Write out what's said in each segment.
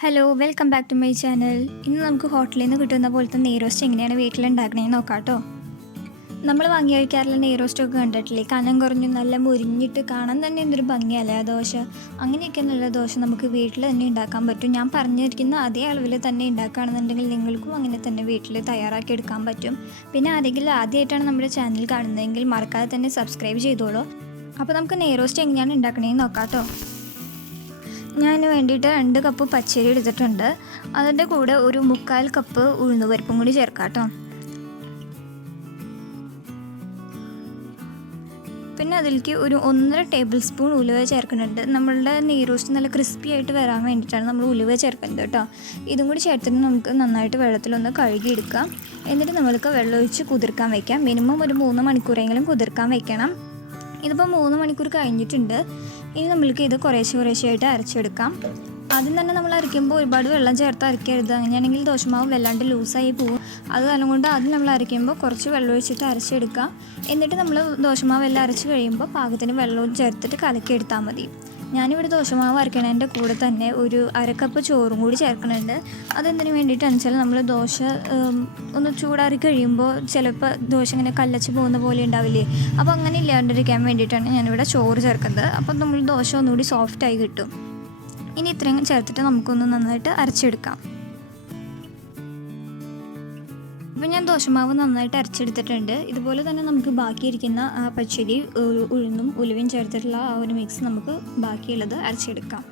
Hello welcome back to my channel. ഇന്ന് നമുക്ക് ഹോട്ടലിൽ നിന്ന് കിട്ടുന്ന പോലത്തെ നെയ് റോസ്റ്റ് എങ്ങനെയാണ് വീട്ടിലുണ്ടാക്കണേന്ന് നോക്കാം കേട്ടോ. നമ്മൾ വാങ്ങി കഴിക്കാറുള്ള നെയ് റോസ്റ്റൊക്കെ കണ്ടിട്ടില്ലേ, കനം കുറഞ്ഞ് നല്ല മുരിഞ്ഞിട്ട് കാണാൻ തന്നെ എന്തൊരു ഭംഗിയല്ലേ ആ ദോശ. അങ്ങനെയൊക്കെ നല്ല ദോശ നമുക്ക് വീട്ടിൽ തന്നെ ഉണ്ടാക്കാൻ പറ്റും. ഞാൻ പറഞ്ഞിരിക്കുന്ന അതേ അളവിൽ തന്നെ ഉണ്ടാക്കുകയാണെന്നുണ്ടെങ്കിൽ നിങ്ങൾക്കും അങ്ങനെ തന്നെ വീട്ടിൽ തയ്യാറാക്കി എടുക്കാൻ പറ്റും. പിന്നെ ആരെങ്കിലും ആദ്യമായിട്ടാണ് നമ്മുടെ ചാനൽ കാണുന്നതെങ്കിൽ മറക്കാതെ തന്നെ സബ്സ്ക്രൈബ് ചെയ്തോളൂ. അപ്പോൾ നമുക്ക് നെയ് റോസ്റ്റ് എങ്ങനെയാണ് ഉണ്ടാക്കണേന്ന് നോക്കാം കേട്ടോ. ഞാൻ വേണ്ടിയിട്ട് 2 കപ്പ് പച്ചരി എടുത്തിട്ടുണ്ട്. അതിൻ്റെ കൂടെ ഒരു 3/4 കപ്പ് ഉഴുന്നുപരിപ്പും കൂടി ചേർക്കാം കേട്ടോ. പിന്നെ അതിലേക്ക് ഒരു 1.5 ടേബിൾ സ്പൂൺ ഉലുവ ചേർക്കുന്നുണ്ട്. നമ്മളുടെ നെയ് റോസ്റ്റ് നല്ല ക്രിസ്പി ആയിട്ട് വരാൻ വേണ്ടിയിട്ടാണ് നമ്മൾ ഉലുവ ചേർക്കുന്നത് കേട്ടോ. ഇതും കൂടി ചേർത്തിട്ട് നമുക്ക് നന്നായിട്ട് വെള്ളത്തിലൊന്ന് കഴുകിയെടുക്കാം. എന്നിട്ട് നമ്മൾക്ക് വെള്ളം ഒഴിച്ച് കുതിർക്കാൻ വയ്ക്കാം. മിനിമം ഒരു 3 മണിക്കൂറെങ്കിലും കുതിർക്കാൻ വയ്ക്കണം. ഇതിപ്പോൾ 3 മണിക്കൂർ കഴിഞ്ഞിട്ടുണ്ട്. ഇനി നമ്മൾക്ക് ഇത് കുറേശ്ശെയായിട്ട് അരച്ചെടുക്കാം. ആദ്യം തന്നെ നമ്മൾ അരയ്ക്കുമ്പോൾ ഒരുപാട് വെള്ളം ചേർത്ത് അരയ്ക്കരുത്. അങ്ങനെയാണെങ്കിൽ ദോശമാവ് വല്ലാണ്ട് ലൂസായി പോകും. അത് കാരണം കൊണ്ട് ആദ്യം നമ്മൾ അരയ്ക്കുമ്പോൾ കുറച്ച് വെള്ളം ഒഴിച്ചിട്ട് അരച്ചെടുക്കാം. എന്നിട്ട് നമ്മൾ ദോശമാവ് എല്ലാം അരച്ച് കഴിയുമ്പോൾ പാകത്തിന് വെള്ളവും ചേർത്തിട്ട് കലക്കിയെടുത്താൽ മതി. ഞാനിവിടെ ദോശമാവ് അരയ്ക്കണതിൻ്റെ കൂടെ തന്നെ ഒരു 1/2 കപ്പ് ചോറും കൂടി ചേർക്കുന്നുണ്ട്. അതെന്തിനു വേണ്ടിയിട്ടാണെന്ന് വെച്ചാൽ നമ്മൾ ദോശ ഒന്ന് ചൂടാറി കഴിയുമ്പോൾ ചിലപ്പോൾ ദോശ ഇങ്ങനെ കല്ലച്ച് പോകുന്ന പോലെ ഉണ്ടാവില്ലേ, അപ്പോൾ അങ്ങനെ ഇല്ലാണ്ടിരിക്കാൻ വേണ്ടിയിട്ടാണ് ഞാനിവിടെ ചോറ് ചേർക്കുന്നത്. അപ്പോൾ നമ്മൾ ദോശ ഒന്നുകൂടി സോഫ്റ്റായി കിട്ടും. ഇനി ഇത്രയും ചേർത്തിട്ട് നമുക്കൊന്ന് നന്നായിട്ട് അരച്ചെടുക്കാം. അപ്പോൾ ഞാൻ ദോശമാവ് നന്നായിട്ട് അരച്ചെടുത്തിട്ടുണ്ട്. ഇതുപോലെ തന്നെ നമുക്ക് ബാക്കിയിരിക്കുന്ന പച്ചരി ഉഴുന്നും ഉലുവയും ചേർത്തിട്ടുള്ള ആ ഒരു മിക്സ് നമുക്ക് ബാക്കിയുള്ളത് അരച്ചെടുക്കാം.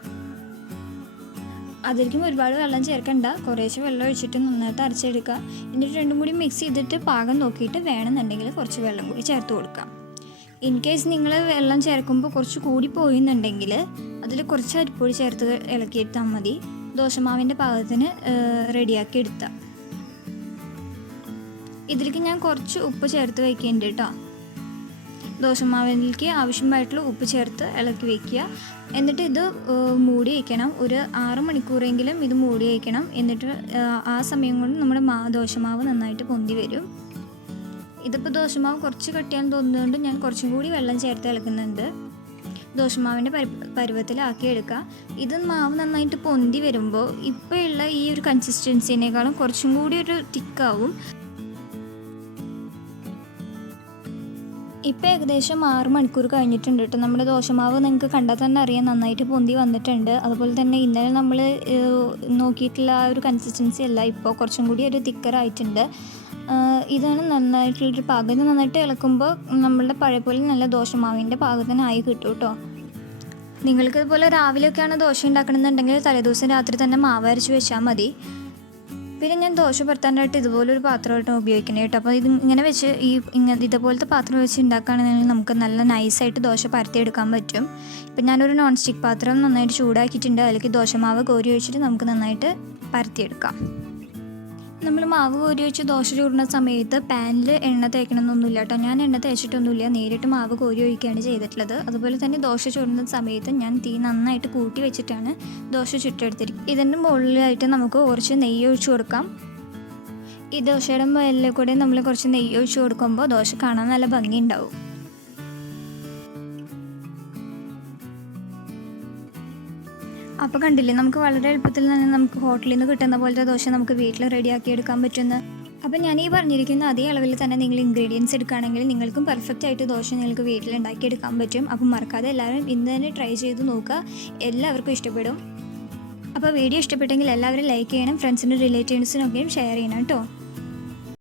അതിലേക്കും ഒരുപാട് വെള്ളം ചേർക്കണ്ട, കുറേശ്ശെ വെള്ളം ഒഴിച്ചിട്ട് നന്നായിട്ട് അരച്ചെടുക്കുക. എന്നിട്ട് രണ്ടും കൂടി മിക്സ് ചെയ്തിട്ട് പാകം നോക്കിയിട്ട് വേണമെന്നുണ്ടെങ്കിൽ കുറച്ച് വെള്ളം കൂടി ചേർത്ത് കൊടുക്കാം. ഇൻ കേസ് നിങ്ങൾ വെള്ളം ചേർക്കുമ്പോൾ കുറച്ച് കൂടി പോയെന്നുണ്ടെങ്കിൽ അതിൽ കുറച്ച് അരിപ്പൊടി ചേർത്ത് ഇളക്കിയെടുത്താൽ മതി. ദോശമാവിൻ്റെ പാകത്തിന് റെഡിയാക്കി എടുത്താൽ. ഇതിലേക്ക് ഞാൻ കുറച്ച് ഉപ്പ് ചേർത്ത് വയ്ക്കുന്നുണ്ട് കേട്ടോ. ദോശമാവിലേക്ക് ആവശ്യമായിട്ടുള്ള ഉപ്പ് ചേർത്ത് ഇളക്കി വയ്ക്കുക. എന്നിട്ട് ഇത് മൂടി വയ്ക്കണം. ഒരു 6 മണിക്കൂറെങ്കിലും ഇത് മൂടി വയ്ക്കണം. എന്നിട്ട് ആ സമയം കൊണ്ട് നമ്മുടെ ദോശമാവ് നന്നായിട്ട് പൊന്തി വരും. ഇതിപ്പോൾ ദോശമാവ് കുറച്ച് കട്ടിയാൻ തോന്നുന്നതുകൊണ്ട് ഞാൻ കുറച്ചും കൂടി വെള്ളം ചേർത്ത് ഇളക്കുന്നുണ്ട്. ദോശമാവിൻ്റെ പരുവത്തിലാക്കി എടുക്കുക. ഇത് മാവ് നന്നായിട്ട് പൊന്തി വരുമ്പോൾ ഇപ്പോൾ ഉള്ള ഈ ഒരു കൺസിസ്റ്റൻസിനേക്കാളും കുറച്ചും കൂടി ഒരു തിക്കാവും. ഇപ്പോൾ ഏകദേശം 6 മണിക്കൂർ കഴിഞ്ഞിട്ടുണ്ട് കേട്ടോ. നമ്മുടെ ദോശമാവ് നിങ്ങൾക്ക് കണ്ടാൽ തന്നെ അറിയാം നന്നായിട്ട് പൊന്തി വന്നിട്ടുണ്ട്. അതുപോലെ തന്നെ ഇന്നലെ നമ്മൾ നോക്കിയിട്ടുള്ള ആ ഒരു കൺസിസ്റ്റൻസി അല്ല, ഇപ്പോൾ കുറച്ചും കൂടി ഒരു തിക്കറായിട്ടുണ്ട്. ഇതാണ് നന്നായിട്ടുള്ളൊരു പാകം. നന്നായിട്ട് ഇളക്കുമ്പോൾ നമ്മളുടെ പഴയ പോലെ നല്ല ദോശമാവിൻ്റെ പാകത്തിനായി കിട്ടും കേട്ടോ. നിങ്ങൾക്ക് ഇതുപോലെ രാവിലെയൊക്കെയാണ് ദോശ ഉണ്ടാക്കണമെന്നുണ്ടെങ്കിൽ തലേദിവസം രാത്രി തന്നെ മാവ് അരച്ച് വെച്ചാൽ മതി. പിന്നെ ഞാൻ ദോശ പരത്താനായിട്ട് ഇതുപോലൊരു പാത്രമായിട്ടാണ് ഉപയോഗിക്കുന്നത് കേട്ടോ. അപ്പോൾ ഇത് ഇങ്ങനെ വെച്ച് ഇതുപോലത്തെ പാത്രം വെച്ച് ഉണ്ടാക്കുകയാണെന്നുണ്ടെങ്കിൽ നമുക്ക് നല്ല നൈസായിട്ട് ദോശ പരത്തിയെടുക്കാൻ പറ്റും. ഇപ്പം ഞാനൊരു നോൺ സ്റ്റിക്ക് പാത്രം നന്നായിട്ട് ചൂടാക്കിയിട്ടുണ്ട്. അതിലേക്ക് ദോശമാവ് കോരി ഒഴിച്ചിട്ട് നമുക്ക് നന്നായിട്ട് പരത്തിയെടുക്കാം. നമ്മൾ മാവ് കോരി വെച്ച് ദോശ ചൂടുന്ന സമയത്ത് പാനിൽ എണ്ണ തേക്കണമെന്നൊന്നുമില്ല കേട്ടോ. ഞാൻ എണ്ണ തേച്ചിട്ടൊന്നുമില്ല, നേരിട്ട് മാവ് കോരി ഒഴിക്കുകയാണ് ചെയ്തിട്ടുള്ളത്. അതുപോലെ തന്നെ ദോശ ചൂടുന്ന സമയത്ത് ഞാൻ തീ നന്നായിട്ട് കൂട്ടി വെച്ചിട്ടാണ് ദോശ ചുട്ടെടുത്തിരിക്കുന്നത്. ഇതിൻ്റെ മുകളിലായിട്ട് നമുക്ക് കുറച്ച് നെയ്യ് ഒഴിച്ചു കൊടുക്കാം. ഈ ദോശയുടെ മുകളിൽ കൂടെ നമ്മൾ കുറച്ച് നെയ്യ് ഒഴിച്ചു കൊടുക്കുമ്പോൾ ദോശ കാണാൻ നല്ല ഭംഗിയുണ്ടാവും. അപ്പോൾ കണ്ടില്ലേ, നമുക്ക് വളരെ എളുപ്പത്തിൽ തന്നെ നമുക്ക് ഹോട്ടലിൽ നിന്ന് കിട്ടുന്ന പോലത്തെ ദോശ നമുക്ക് വീട്ടിൽ റെഡിയാക്കി എടുക്കാൻ പറ്റുന്ന. അപ്പോൾ ഞാൻ ഈ പറഞ്ഞിരിക്കുന്ന അതേ അളവിൽ തന്നെ നിങ്ങൾ ഇൻഗ്രീഡിയൻസ് എടുക്കുകയാണെങ്കിൽ നിങ്ങൾക്കും പെർഫെക്റ്റ് ആയിട്ട് ദോശ നിങ്ങൾക്ക് വീട്ടിൽ ഉണ്ടാക്കിയെടുക്കാൻ പറ്റും. അപ്പം മറക്കാതെ എല്ലാവരും ഇന്ന് തന്നെ ട്രൈ ചെയ്ത് നോക്കുക. എല്ലാവർക്കും ഇഷ്ടപ്പെടും. അപ്പോൾ വീഡിയോ ഇഷ്ടപ്പെട്ടെങ്കിൽ എല്ലാവരും ലൈക്ക് ചെയ്യണം, ഫ്രണ്ട്സിനും റിലേറ്റീവ്സിനൊക്കെയും ഷെയർ ചെയ്യണം കേട്ടോ.